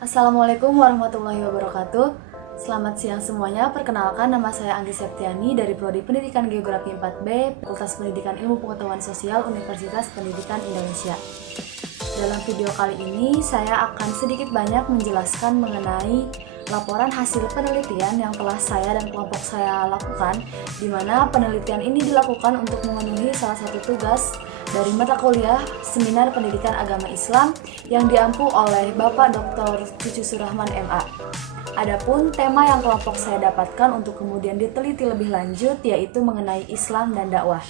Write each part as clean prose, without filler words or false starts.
Assalamualaikum warahmatullahi wabarakatuh. Selamat siang semuanya. Perkenalkan, nama saya Anggi Septiani dari Prodi Pendidikan Geografi 4B, Fakultas Pendidikan Ilmu Pengetahuan Sosial, Universitas Pendidikan Indonesia. Dalam video kali ini, saya akan sedikit banyak menjelaskan mengenai laporan hasil penelitian yang telah saya dan kelompok saya lakukan, di mana penelitian ini dilakukan untuk memenuhi salah satu tugas dari mata kuliah Seminar Pendidikan Agama Islam yang diampu oleh Bapak Dr. Cucu Surahman MA. Adapun tema yang kelompok saya dapatkan untuk kemudian diteliti lebih lanjut yaitu mengenai Islam dan dakwah.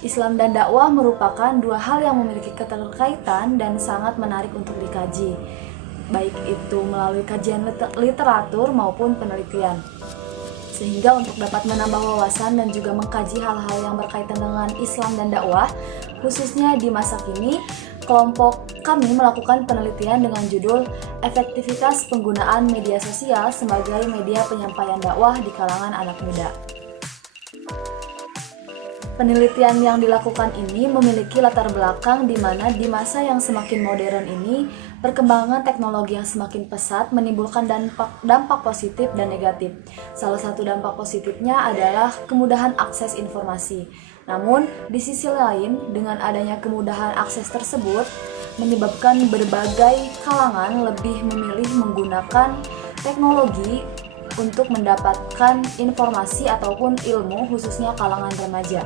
Islam dan dakwah merupakan dua hal yang memiliki keterkaitan dan sangat menarik untuk dikaji, baik itu melalui kajian literatur maupun penelitian. Sehingga untuk dapat menambah wawasan dan juga mengkaji hal-hal yang berkaitan dengan Islam dan dakwah, khususnya di masa kini, kelompok kami melakukan penelitian dengan judul Efektivitas Penggunaan Media Sosial sebagai Media Penyampaian Dakwah di Kalangan Anak Muda. Penelitian yang dilakukan ini memiliki latar belakang di mana di masa yang semakin modern ini, perkembangan teknologi yang semakin pesat menimbulkan dampak positif dan negatif. Salah satu dampak positifnya adalah kemudahan akses informasi. Namun, di sisi lain, dengan adanya kemudahan akses tersebut, menyebabkan berbagai kalangan lebih memilih menggunakan teknologi untuk mendapatkan informasi ataupun ilmu, khususnya kalangan remaja.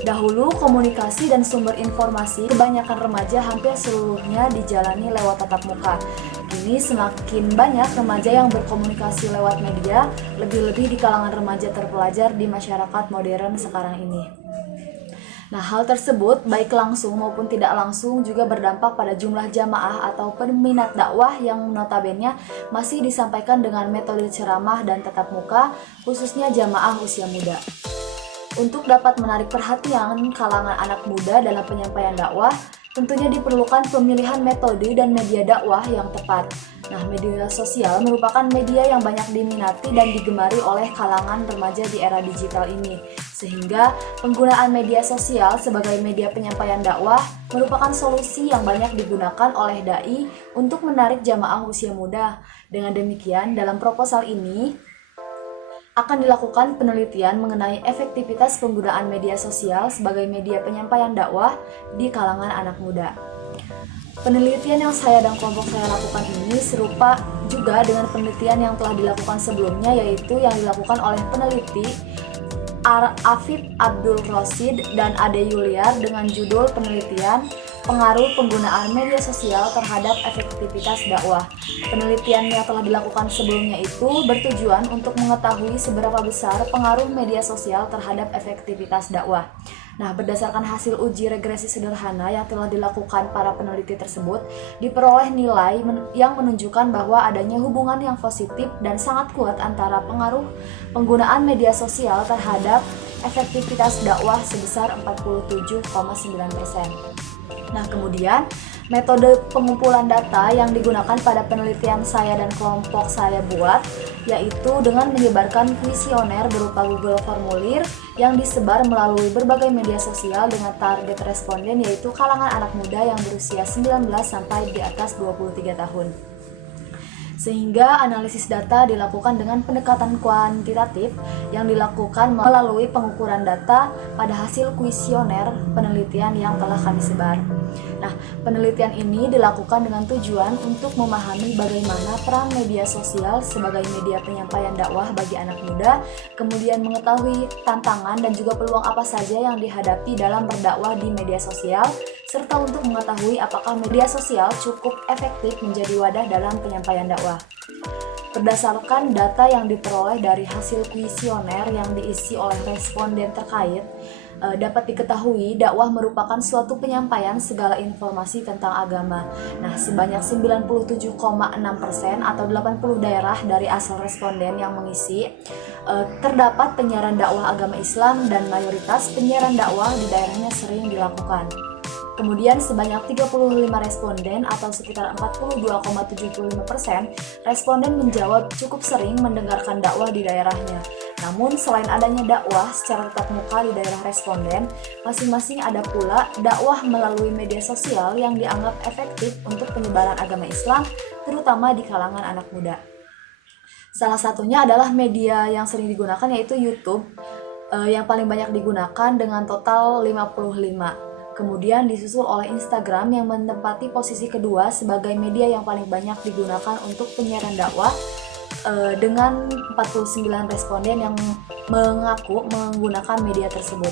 Dahulu, komunikasi dan sumber informasi kebanyakan remaja hampir seluruhnya dijalani lewat tatap muka. Kini semakin banyak remaja yang berkomunikasi lewat media, lebih-lebih di kalangan remaja terpelajar di masyarakat modern sekarang ini. Nah, hal tersebut baik langsung maupun tidak langsung juga berdampak pada jumlah jamaah atau peminat dakwah yang notabene masih disampaikan dengan metode ceramah dan tatap muka, khususnya jamaah usia muda. Untuk dapat menarik perhatian kalangan anak muda dalam penyampaian dakwah, tentunya diperlukan pemilihan metode dan media dakwah yang tepat. Nah, media sosial merupakan media yang banyak diminati dan digemari oleh kalangan remaja di era digital ini. Sehingga penggunaan media sosial sebagai media penyampaian dakwah merupakan solusi yang banyak digunakan oleh dai untuk menarik jamaah usia muda. Dengan demikian, dalam proposal ini akan dilakukan penelitian mengenai efektivitas penggunaan media sosial sebagai media penyampaian dakwah di kalangan anak muda. Penelitian yang saya dan kelompok saya lakukan ini serupa juga dengan penelitian yang telah dilakukan sebelumnya, yaitu yang dilakukan oleh peneliti Afif Abdul Rosid dan Ade Yuliar dengan judul penelitian Pengaruh Penggunaan Media Sosial Terhadap Efektivitas Dakwah. Penelitian yang telah dilakukan sebelumnya itu bertujuan untuk mengetahui seberapa besar pengaruh media sosial terhadap efektivitas dakwah. Nah, berdasarkan hasil uji regresi sederhana yang telah dilakukan para peneliti tersebut, diperoleh nilai yang menunjukkan bahwa adanya hubungan yang positif dan sangat kuat antara pengaruh penggunaan media sosial terhadap efektivitas dakwah sebesar 47,9%. Nah, kemudian metode pengumpulan data yang digunakan pada penelitian saya dan kelompok saya buat yaitu dengan menyebarkan kuesioner berupa Google Formulir yang disebar melalui berbagai media sosial dengan target responden yaitu kalangan anak muda yang berusia 19 sampai di atas 23 tahun. Sehingga analisis data dilakukan dengan pendekatan kuantitatif yang dilakukan melalui pengukuran data pada hasil kuesioner penelitian yang telah kami sebar. Nah, penelitian ini dilakukan dengan tujuan untuk memahami bagaimana peran media sosial sebagai media penyampaian dakwah bagi anak muda, kemudian mengetahui tantangan dan juga peluang apa saja yang dihadapi dalam berdakwah di media sosial, serta untuk mengetahui apakah media sosial cukup efektif menjadi wadah dalam penyampaian dakwah. Berdasarkan data yang diperoleh dari hasil kuesioner yang diisi oleh responden terkait, dapat diketahui dakwah merupakan suatu penyampaian segala informasi tentang agama. Nah, sebanyak 97,6% atau 80 daerah dari asal responden yang mengisi terdapat penyiaran dakwah agama Islam dan mayoritas penyiaran dakwah di daerahnya sering dilakukan. Kemudian sebanyak 35 responden atau sekitar 42,75% responden menjawab cukup sering mendengarkan dakwah di daerahnya. Namun selain adanya dakwah secara tatap muka di daerah responden, masing-masing ada pula dakwah melalui media sosial yang dianggap efektif untuk penyebaran agama Islam, terutama di kalangan anak muda. Salah satunya adalah media yang sering digunakan yaitu YouTube, yang paling banyak digunakan dengan total 55. Kemudian disusul oleh Instagram yang menempati posisi kedua sebagai media yang paling banyak digunakan untuk penyiaran dakwah, dengan 49 responden yang mengaku menggunakan media tersebut.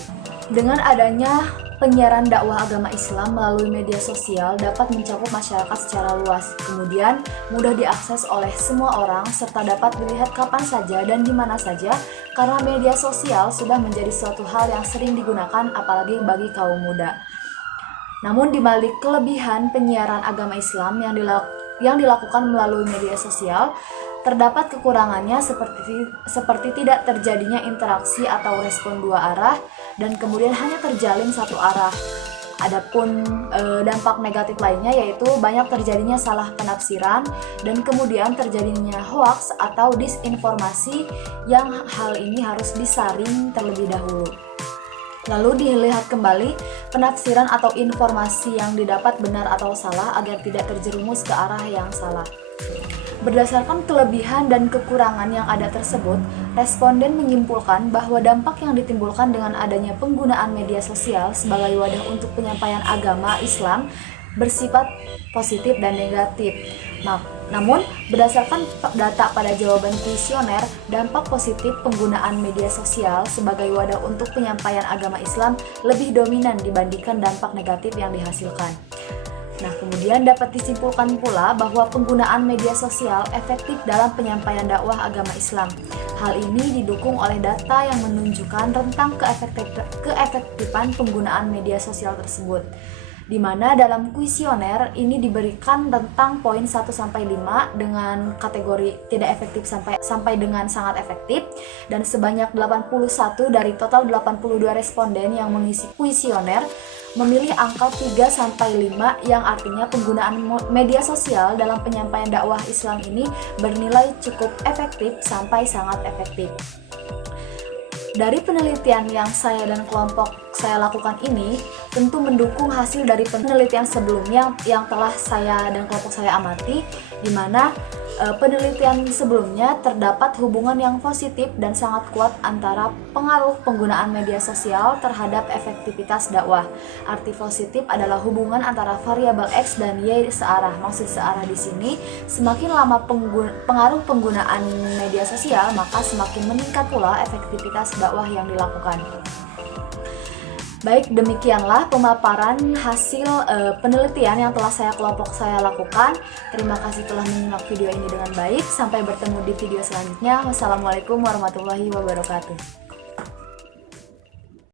Dengan adanya penyiaran dakwah agama Islam melalui media sosial dapat mencakup masyarakat secara luas, kemudian mudah diakses oleh semua orang serta dapat dilihat kapan saja dan di mana saja karena media sosial sudah menjadi suatu hal yang sering digunakan apalagi bagi kaum muda. Namun di balik kelebihan penyiaran agama Islam yang dilakukan melalui media sosial, terdapat kekurangannya seperti tidak terjadinya interaksi atau respon dua arah dan kemudian hanya terjalin satu arah. Adapun dampak negatif lainnya yaitu banyak terjadinya salah penafsiran dan kemudian terjadinya hoaks atau disinformasi yang hal ini harus disaring terlebih dahulu. Lalu dilihat kembali penafsiran atau informasi yang didapat benar atau salah agar tidak terjerumus ke arah yang salah. Berdasarkan kelebihan dan kekurangan yang ada tersebut, responden menyimpulkan bahwa dampak yang ditimbulkan dengan adanya penggunaan media sosial sebagai wadah untuk penyampaian agama Islam bersifat positif dan negatif. Namun, berdasarkan data pada jawaban kuesioner, dampak positif penggunaan media sosial sebagai wadah untuk penyampaian agama Islam lebih dominan dibandingkan dampak negatif yang dihasilkan. Nah, kemudian dapat disimpulkan pula bahwa penggunaan media sosial efektif dalam penyampaian dakwah agama Islam. Hal ini didukung oleh data yang menunjukkan rentang keefektifan penggunaan media sosial tersebut, di mana dalam kuesioner ini diberikan rentang poin 1-5 dengan kategori tidak efektif sampai dengan sangat efektif, dan sebanyak 81 dari total 82 responden yang mengisi kuesioner memilih angka 3-5 yang artinya penggunaan media sosial dalam penyampaian dakwah Islam ini bernilai cukup efektif sampai sangat efektif. Dari penelitian yang saya dan kelompok saya lakukan ini tentu mendukung hasil dari penelitian sebelumnya yang telah saya dan kelompok saya amati, di mana penelitian sebelumnya terdapat hubungan yang positif dan sangat kuat antara pengaruh penggunaan media sosial terhadap efektivitas dakwah. Arti positif adalah hubungan antara variabel X dan Y searah. Maksud searah di sini, semakin lama pengaruh penggunaan media sosial, maka semakin meningkat pula efektivitas dakwah yang dilakukan. Baik, demikianlah pemaparan hasil penelitian yang telah kelompok saya lakukan. Terima kasih telah menyimak video ini dengan baik. Sampai bertemu di video selanjutnya. Wassalamualaikum warahmatullahi wabarakatuh.